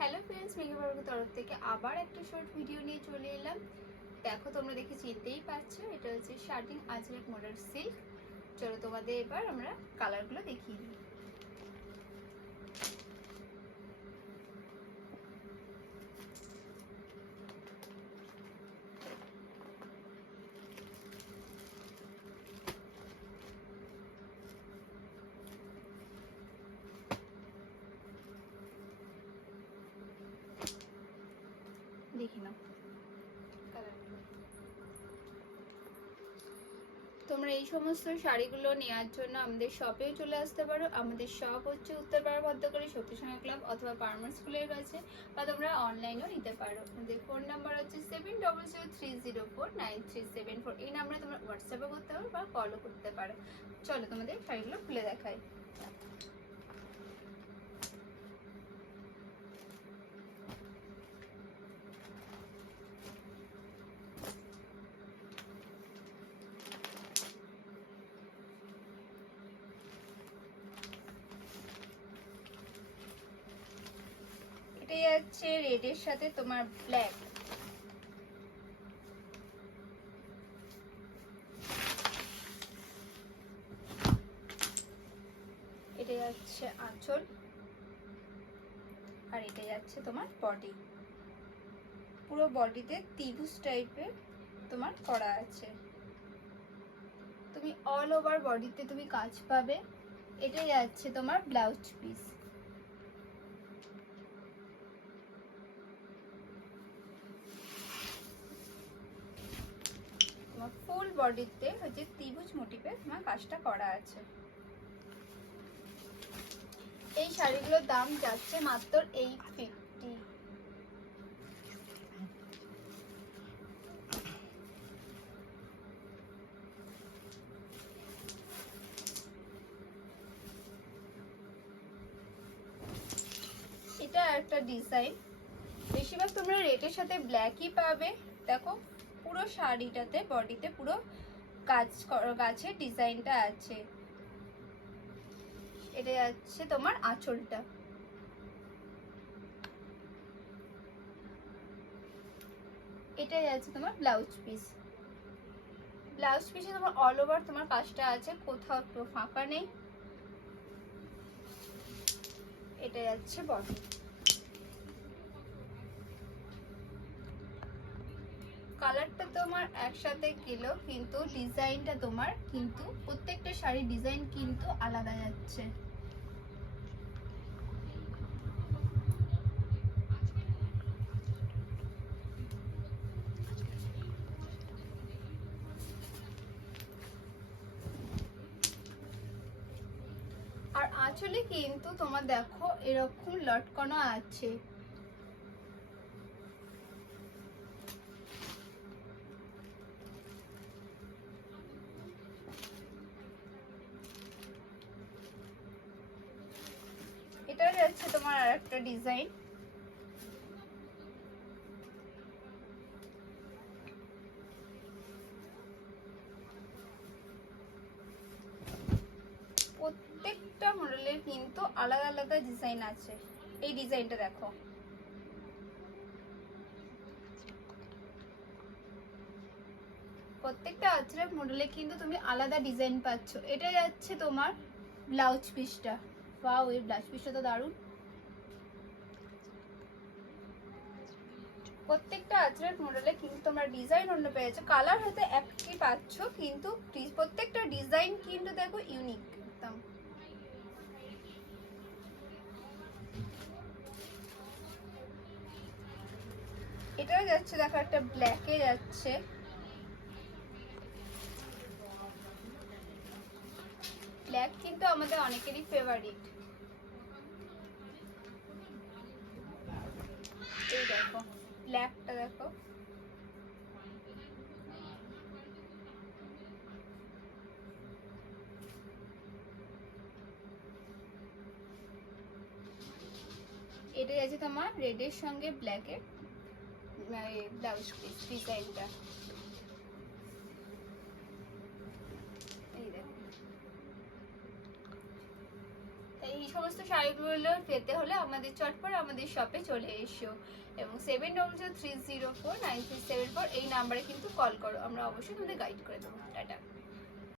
Hello friends, Megha বাবুর তরফ থেকে আবার একটা শর্ট ভিডিও নিয়ে চলে এলাম। দেখো, তোমরা দেখে চিনতেই পারছো এটা হচ্ছে শার্টিন আজরাক মডার সিল্ক। চলো তোমাদের এবার আমরা কালারগুলো দেখিয়ে দিই। দেখি নাও কালারগুলো। তোমরা এই সমস্ত শাড়িগুলো নেওয়ার জন্য আমাদের শপেও চলে আসতে পারো। আমাদের শপ হচ্ছে উত্তরপাড়া ভদ্রকালী শক্তিসংঘ ক্লাব অথবা পারমার স্কুলের কাছে, বা তোমরা অনলাইনেও নিতে পারো। আমাদের ফোন নাম্বার হচ্ছে 7003049374। এই নাম্বারে তোমরা হোয়াটসঅ্যাপও করতে পারো বা কলও করতে পারো। চলো তোমাদের শাড়িগুলো খুলে দেখাই। এটাই যাচ্ছে রেডের সাথে তোমার ব্ল্যাক। এটা যাচ্ছে আঁচল, আর এটা যাচ্ছে তোমার বডি। পুরো বডিতে ত্রিভুজ টাইপের তোমার করা আছে। তুমি অল ওভার বডিতে তুমি কাজ পাবে। এটাই যাচ্ছে তোমার ব্লাউজ পিস। তোমার ফুল বডিতে হচ্ছে ত্রিভুজ মোটিভে তোমার কাজটা করা আছে। এই শাড়িগুলোর দাম যাচ্ছে মাত্র 850। এটা একটা ডিজাইন, বেশিরভাগ তোমরা রেডের সাথে ব্ল্যাকই পাবে। দেখো, পুরো শাড়িটাতে বডিতে পুরো কাজ গাছের ডিজাইনটা আছে। এটা যাচ্ছে তোমার আঁচলটা। এটা যাচ্ছে তোমার ব্লাউজ পিস। ব্লাউজ পিসে তোমার অল ওভার তোমার কাজটা আছে, কোথাও একটু ফাঁকা নেই। এটা যাচ্ছে বডি। কালারটা তোমার একসাথে গেলেও কিন্তু ডিজাইনটা তোমার কিন্তু প্রত্যেকটা শাড়ির ডিজাইন কিন্তু আলাদা যাচ্ছে। আর আঁচলে কিন্তু তোমার দেখো এরকম লটকানো আছে। এটা যাচ্ছে তোমার আর একটা ডিজাইন। প্রত্যেকটা মডেলের কিন্তু আলাদা আলাদা ডিজাইন আছে। এই ডিজাইনটা দেখো, প্রত্যেকটা আজরাক মডেলে কিন্তু তুমি আলাদা ডিজাইন পাচ্ছ। এটা যাচ্ছে তোমার ব্লাউজ পিসটা। ওয়াও, এই ব্লাউজ পিসটা তো দারুণ। প্রত্যেকটা আজরাক মডেলে কিন্তু তোমরা ডিজাইন অন্য পেয়েছো, কালার হয়তো একই পাচ্ছ, কিন্তু প্রত্যেকটা ডিজাইন কিন্তু দেখো ইউনিক একদম। এটাও যাচ্ছে দেখো একটা ব্ল্যাকে যাচ্ছে। ব্ল্যাক কিন্তু আমাদের অনেকেরই ফেভারিট। এই দেখো ব্ল্যাকটা দেখো। এটা যাচ্ছে তোমার রেডের সঙ্গে ব্ল্যাকের ব্লাউজ পিস ডিজাইনটা। এই দেখো, এই সমস্ত শাড়িগুলো পেতে হলে আমাদের চটপট আমাদের শপে চলে এসো এবং 7003049374 এই নাম্বারে কিন্তু কল করো, আমরা অবশ্যই তোমাদের গাইড করে দেবো। টাটা।